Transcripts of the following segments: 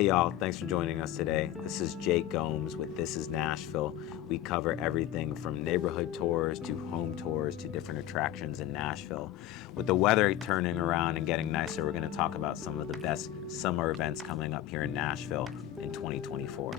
Hey y'all, thanks for joining us today. This is Jake Gomes with This is Nashville. We cover everything from neighborhood tours to home tours to different attractions in Nashville. With the weather turning around and getting nicer, we're going to talk about some of the best summer events coming up here in Nashville in 2024.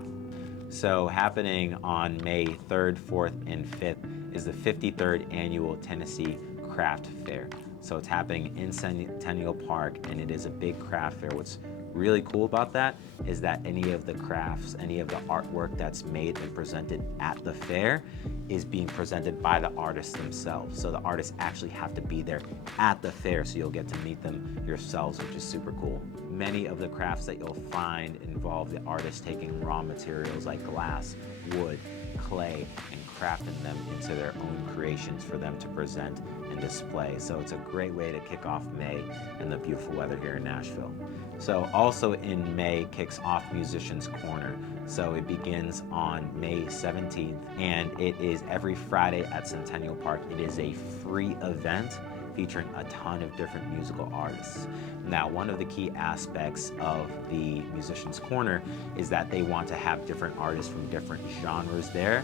So happening on May 3rd, 4th, and 5th is the 53rd Annual Tennessee Craft Fair. So it's happening in Centennial Park, and it is a big craft fair. What's really cool about that is that any of the crafts, any of the artwork that's made and presented at the fair is being presented by the artists themselves. So the artists actually have to be there at the fair, so you'll get to meet them yourselves, which is super cool. Many of the crafts that you'll find involve the artists taking raw materials like glass, wood, clay, and crafting them into their own creations for them to present and display. So it's a great way to kick off May and the beautiful weather here in Nashville. So also in May kicks off Musicians Corner. So it begins on May 17th, and it is every Friday at Centennial Park. It is a free event featuring a ton of different musical artists. Now, one of the key aspects of the Musicians Corner is that they want to have different artists from different genres there.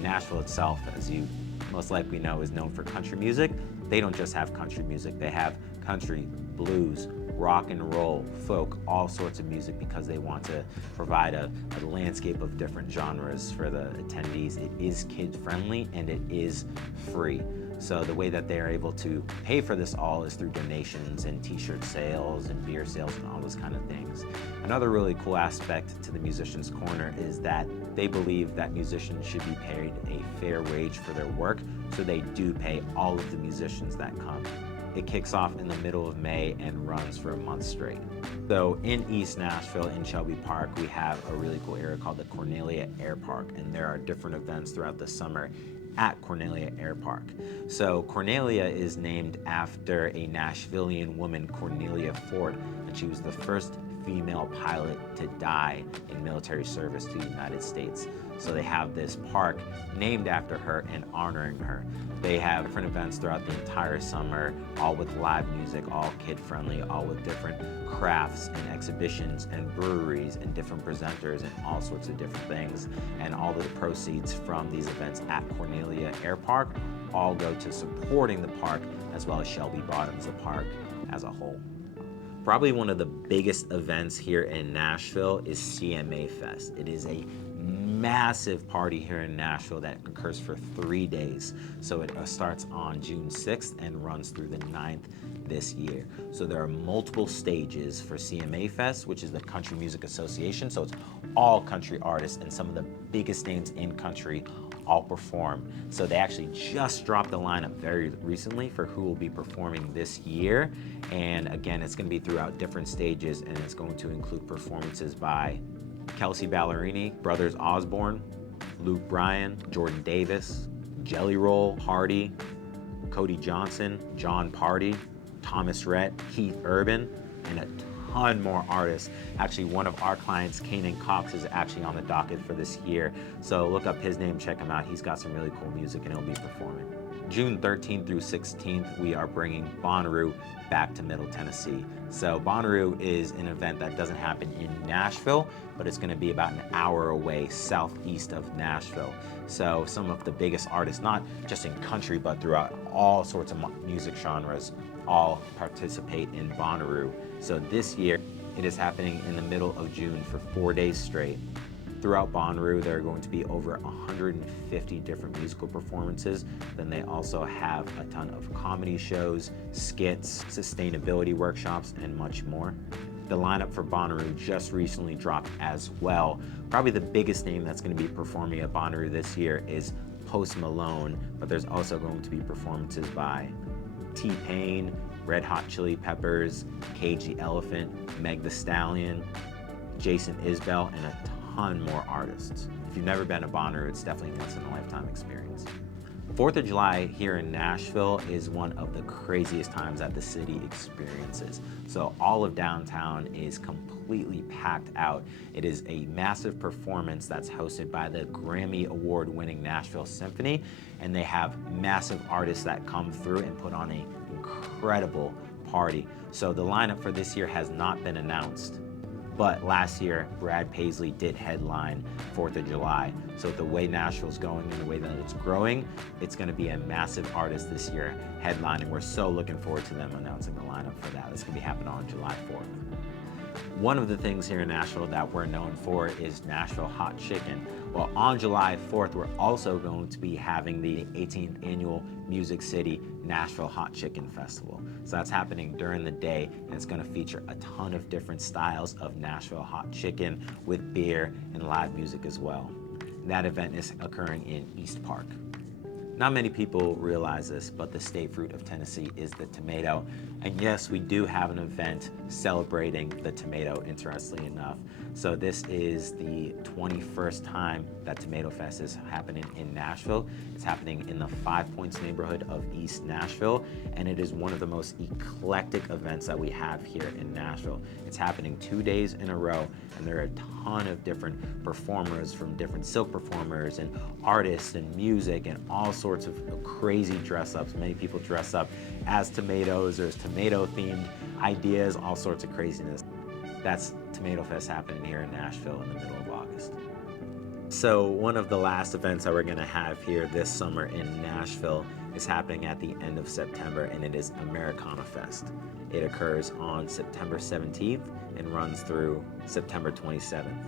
Nashville itself, as you most likely know, is known for country music. They don't just have country music, they have country, blues, rock and roll, folk, all sorts of music, because they want to provide a landscape of different genres for the attendees. It is kid friendly and it is free. So the way that they're able to pay for this all is through donations and t-shirt sales and beer sales and all those kind of things. Another really cool aspect to the Musicians Corner is that they believe that musicians should be paid a fair wage for their work, so they do pay all of the musicians that come. It kicks off in the middle of May and runs for a month straight. So in East Nashville, in Shelby Park, we have a really cool area called the Cornelia Airpark, and there are different events throughout the summer at Cornelia Airpark. So Cornelia is named after a Nashvilleian woman, Cornelia Ford, and she was the first female pilot to die in military service to the United States. So they have this park named after her and honoring her. They have different events throughout the entire summer, all with live music, all kid-friendly, all with different crafts and exhibitions and breweries and different presenters and all sorts of different things. And all of the proceeds from these events at Cornelia Airpark all go to supporting the park, as well as Shelby Bottoms, the park as a whole. Probably one of the biggest events here in Nashville is CMA Fest. It is a massive party here in Nashville that occurs for 3 days. So it starts on June 6th and runs through the 9th this year. So there are multiple stages for CMA Fest, which is the Country Music Association. So it's all country artists, and some of the biggest names in country all perform. So they actually just dropped the lineup very recently for who will be performing this year. And again, it's going to be throughout different stages, and it's going to include performances by Kelsey Ballerini, Brothers Osborne, Luke Bryan, Jordan Davis, Jelly Roll, Hardy, Cody Johnson, John Party, Thomas Rhett, Keith Urban, and a ton more artists. Actually, one of our clients, Kanan Cox, is actually on the docket for this year. So look up his name, check him out. He's got some really cool music and he'll be performing. June 13th through 16th, we are bringing Bonnaroo back to Middle Tennessee. So Bonnaroo is an event that doesn't happen in Nashville, but it's going to be about an hour away southeast of Nashville. So some of the biggest artists, not just in country, but throughout all sorts of music genres, all participate in Bonnaroo. So this year, it is happening in the middle of June for 4 days straight. Throughout Bonnaroo, there are going to be over 150 different musical performances. Then they also have a ton of comedy shows, skits, sustainability workshops, and much more. The lineup for Bonnaroo just recently dropped as well. Probably the biggest name that's going to be performing at Bonnaroo this year is Post Malone, but there's also going to be performances by T-Pain, Red Hot Chili Peppers, Cage the Elephant, Meg Thee Stallion, Jason Isbell, and a ton more artists. If you've never been to Bonnaroo, it's definitely a once-in-a-lifetime experience. 4th of July here in Nashville is one of the craziest times that the city experiences. So all of downtown is completely packed out. It is a massive performance that's hosted by the Grammy Award-winning Nashville Symphony, and they have massive artists that come through and put on an incredible party. So the lineup for this year has not been announced, But last year, Brad Paisley did headline 4th of July. So the way Nashville's going and the way that it's growing, it's gonna be a massive artist this year headlining. We're so looking forward to them announcing the lineup for that. It's gonna be happening on July 4th. One of the things here in Nashville that we're known for is Nashville hot chicken. Well, on July 4th, we're also going to be having the 18th annual Music City Nashville Hot Chicken Festival. So that's happening during the day, and it's gonna feature a ton of different styles of Nashville hot chicken with beer and live music as well. That event is occurring in East Park. Not many people realize this, but the state fruit of Tennessee is the tomato. And yes, we do have an event celebrating the tomato, interestingly enough. So this is the 21st time that Tomato Fest is happening in Nashville. It's happening in the 5 Points neighborhood of East Nashville, and it is one of the most eclectic events that we have here in Nashville. It's happening 2 days in a row, and there are a ton of different performers, from different silk performers and artists and music and all sorts of crazy dress-ups. Many people dress up as tomatoes. There's tomato-themed ideas, all sorts of craziness. That's Tomato Fest happening here in Nashville in the middle of August. So one of the last events that we're gonna have here this summer in Nashville is happening at the end of September, and it is Americana Fest. It occurs on September 17th and runs through September 27th.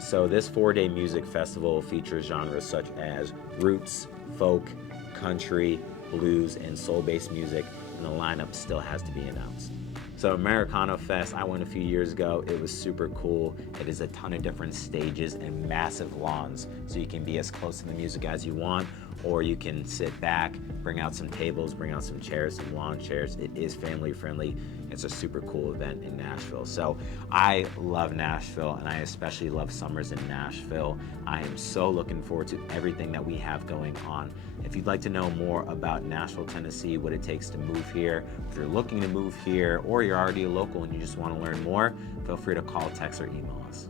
So this 4-day music festival features genres such as roots, folk, country, blues, and soul-based music, and the lineup still has to be announced. So Americana Fest, I went a few years ago. It was super cool. It is a ton of different stages and massive lawns, so you can be as close to the music as you want, or you can sit back, bring out some tables, bring out some chairs, some lawn chairs. It is family friendly. It's a super cool event in Nashville. So I love Nashville, and I especially love summers in Nashville. I am so looking forward to everything that we have going on. If you'd like to know more about Nashville, Tennessee, what it takes to move here, if you're looking to move here, or you're already a local and you just want to learn more, feel free to call, text, or email us.